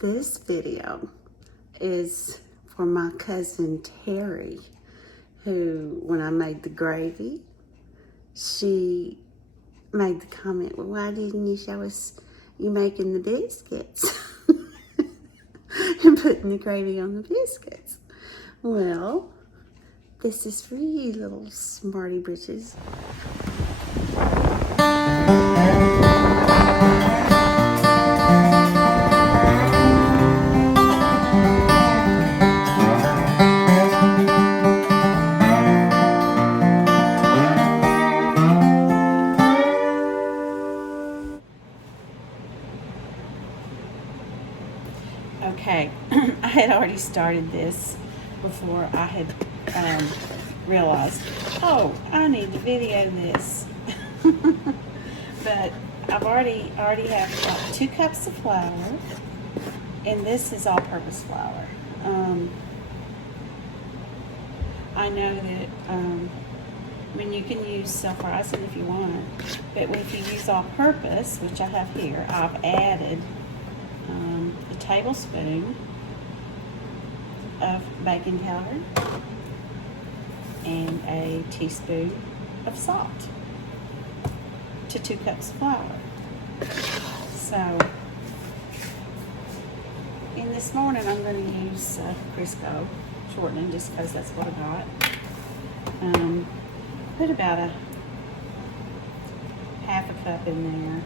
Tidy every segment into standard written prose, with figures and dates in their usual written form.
This video is for my cousin Terry, who, when I made the gravy, she made the comment, well, why didn't you show us you making the biscuits and putting the gravy on the biscuits? Well, this is for you, little smarty britches. Okay, I had already started this before I had realized, oh, I need to video this. But I've already have about 2 cups of flour, and this is all-purpose flour. I know that you can use self-rising if you want, but if you use all-purpose, which I have here, I've added a tablespoon of baking powder and a teaspoon of salt to 2 cups of flour. So, and this morning I'm going to use Crisco shortening just because that's what I got. Put about a half a cup in there.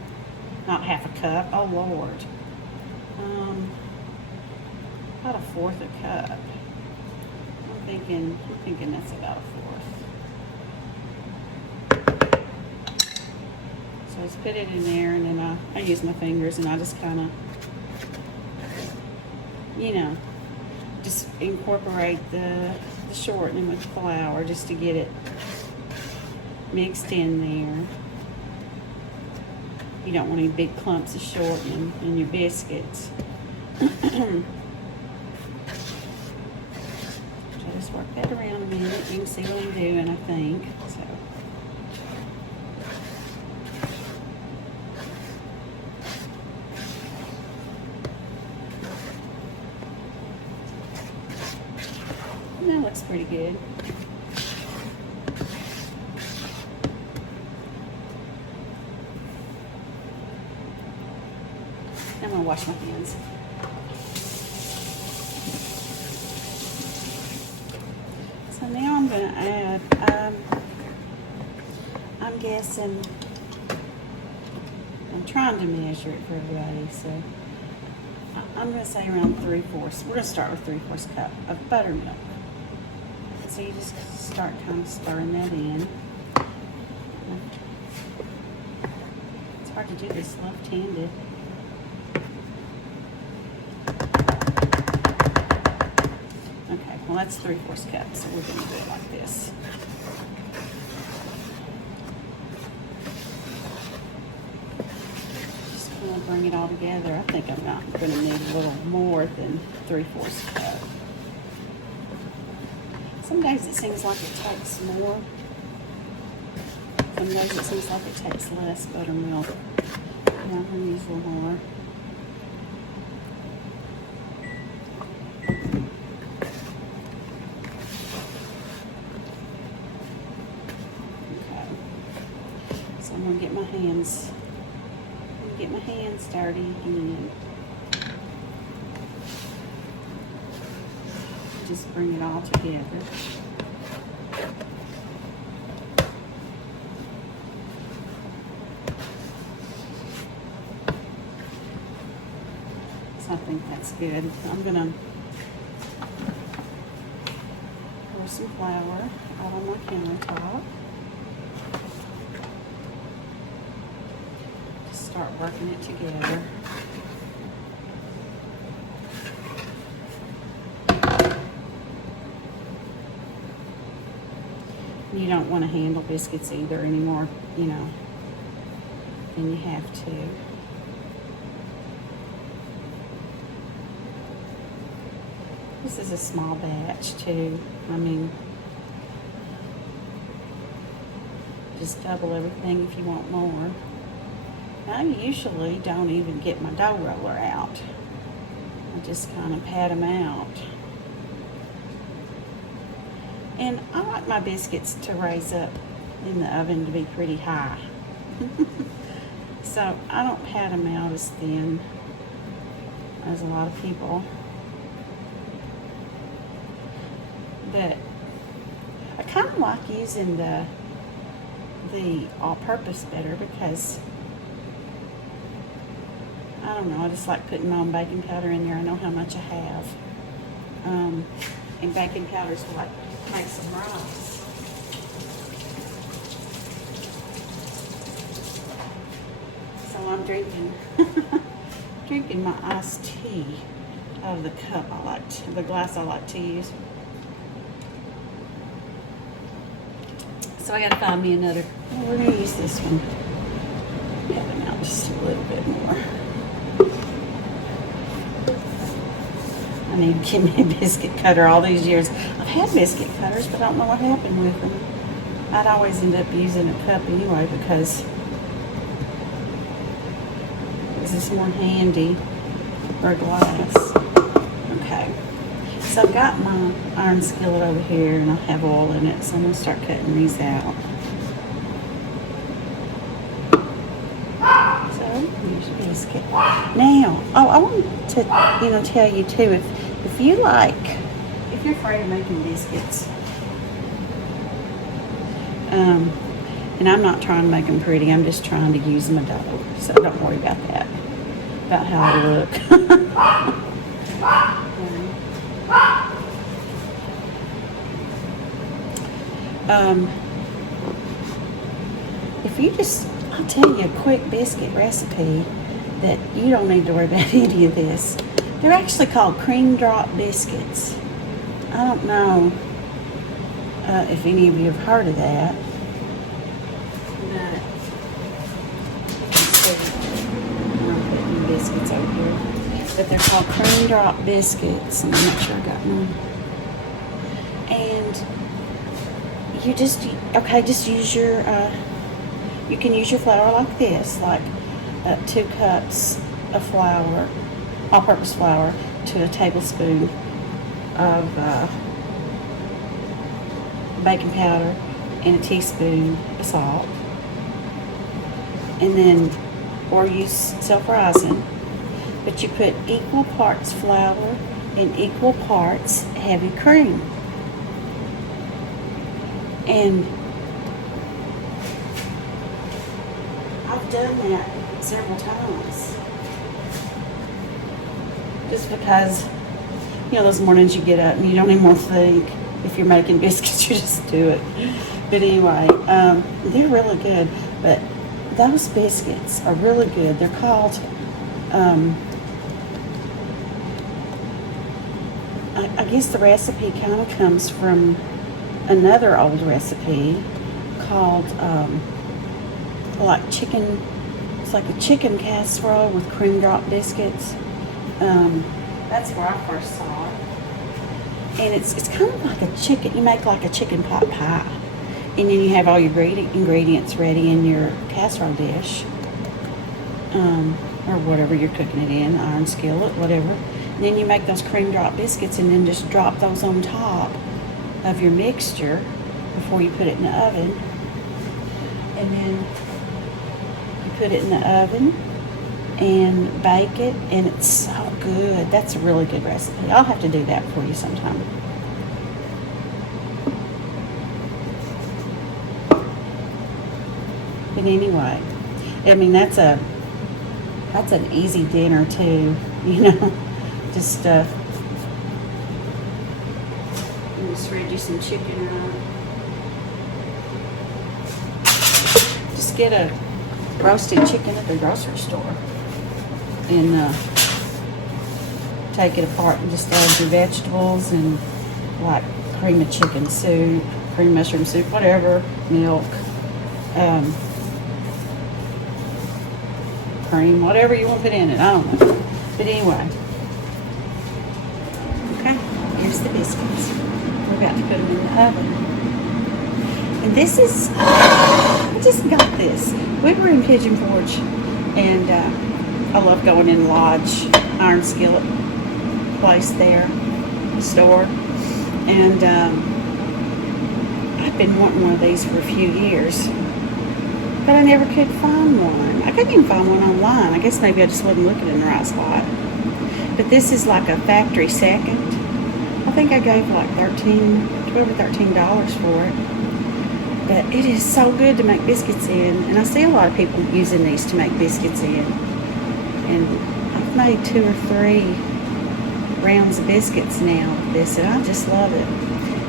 Not half a cup, oh Lord. About a fourth a cup. I'm thinking that's about a fourth. So let's put it in there, and then I use my fingers, and I just kind of, just incorporate the shortening with the flour just to get it mixed in there. You don't want any big clumps of shortening in your biscuits. So just work that around a minute. You can see what I'm doing, I think. So. And that looks pretty good. I'm going to wash my hands. So now I'm going to add, I'm guessing, I'm trying to measure it for everybody, so I'm going to say around 3/4. We're going to start with 3/4 cup of buttermilk. So you just start kind of stirring that in. It's hard to do this left-handed. Okay, well that's 3/4 cup, so we're going to do it like this. Just kind of bring it all together. I think I'm not going to need a little more than 3/4 cup. Some days it seems like it takes more. Some days it seems like it takes less buttermilk. I'm going to use a little more. I'm gonna get my hands dirty again. Just bring it all together. So I think that's good. I'm gonna pour some flour out on my countertop. Start working it together. You don't want to handle biscuits either anymore, than you have to. This is a small batch too. Just double everything if you want more. I usually don't even get my dough roller out. I just kind of pat them out. And I like my biscuits to raise up in the oven to be pretty high. So I don't pat them out as thin as a lot of people. But I kind of like using the all-purpose better because I don't know, I just like putting my own baking powder in there. I know how much I have. And baking powder's what makes them rise. So I'm drinking my iced tea out of the cup the glass I like to use. So I gotta find me another. Oh, we're gonna use this one. Pat them out just a little bit more. I need to get me a biscuit cutter. All these years I've had biscuit cutters, but I don't know what happened with them. I'd always end up using a cup anyway because this is more handy for a glass. Okay, so I've got my iron skillet over here and I have oil in it, so I'm going to start cutting these out. So here's your biscuit. Now, I want to tell you too, if you're afraid of making biscuits, and I'm not trying to make them pretty, I'm just trying to use them a dough, so don't worry about that, about how I look. If you I'll tell you a quick biscuit recipe that you don't need to worry about any of this. They're actually called cream drop biscuits. I don't know if any of you have heard of that. I'm putting biscuits over here. But they're called cream drop biscuits. And I'm not sure I got one. And you just use your, you can use your flour like this, like 2 cups of flour, all-purpose flour, to a tablespoon of baking powder and a teaspoon of salt. And then, or use self-rising, but you put equal parts flour and equal parts heavy cream. And I've done that several times. Just because, those mornings you get up and you don't even want to think. If you're making biscuits, you just do it. But anyway, they're really good. But those biscuits are really good. They're called, I guess the recipe kind of comes from another old recipe called it's like a chicken casserole with cream drop biscuits. That's where I first saw it. And it's kind of like a chicken, you make like a chicken pot pie. And then you have all your ingredients ready in your casserole dish. Or whatever you're cooking it in, iron skillet, whatever. And then you make those cream drop biscuits and then just drop those on top of your mixture before you put it in the oven. And then you put it in the oven and bake it, and it's so good. That's a really good recipe. I'll have to do that for you sometime. But anyway, I mean, that's an easy dinner too, just shred you some chicken up. Just get a roasted chicken at the grocery store and take it apart and just add your vegetables and like cream of chicken soup, cream mushroom soup, whatever, milk, cream, whatever you want to put in it. I don't know. But anyway, okay, here's the biscuits. We're about to put them in the oven. And this is, I just got this. We were in Pigeon Forge, and I love going in Lodge iron skillet place there, store, and I've been wanting one of these for a few years, but I never could find one. I couldn't even find one online. I guess maybe I just wasn't looking in the right spot. But this is like a factory second. I think I gave like $12 or $13 for it. But it is so good to make biscuits in, and I see a lot of people using these to make biscuits in. And I've made 2 or 3 rounds of biscuits now with this, and I just love it.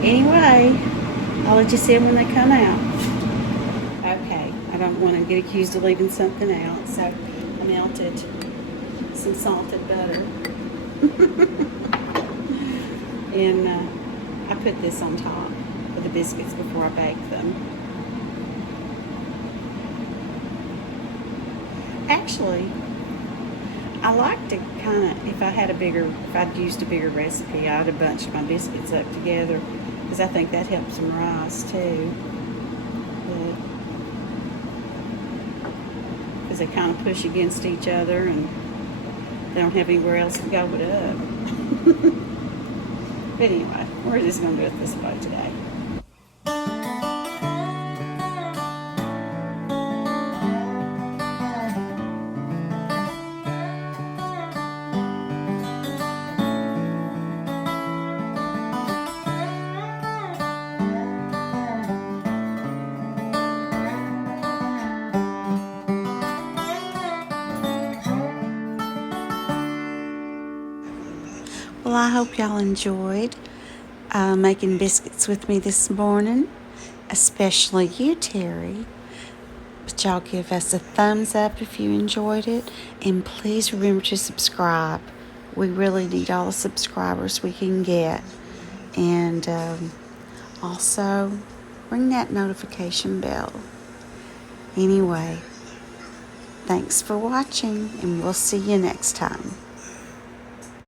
Anyway, I'll let you see them when they come out. Okay, I don't want to get accused of leaving something out, so I melted some salted butter. And I put this on top of the biscuits before I bake them. Actually, I like to kind of, if I'd used a bigger recipe, I'd have bunched my biscuits up together, because I think that helps them rise too. Because they kind of push against each other and they don't have anywhere else to go but up. But anyway, we're just going to do it this way today. Well, I hope y'all enjoyed making biscuits with me this morning, especially you, Terry. But y'all give us a thumbs up if you enjoyed it, and please remember to subscribe. We really need all the subscribers we can get. And also ring that notification bell. Anyway, thanks for watching, and we'll see you next time.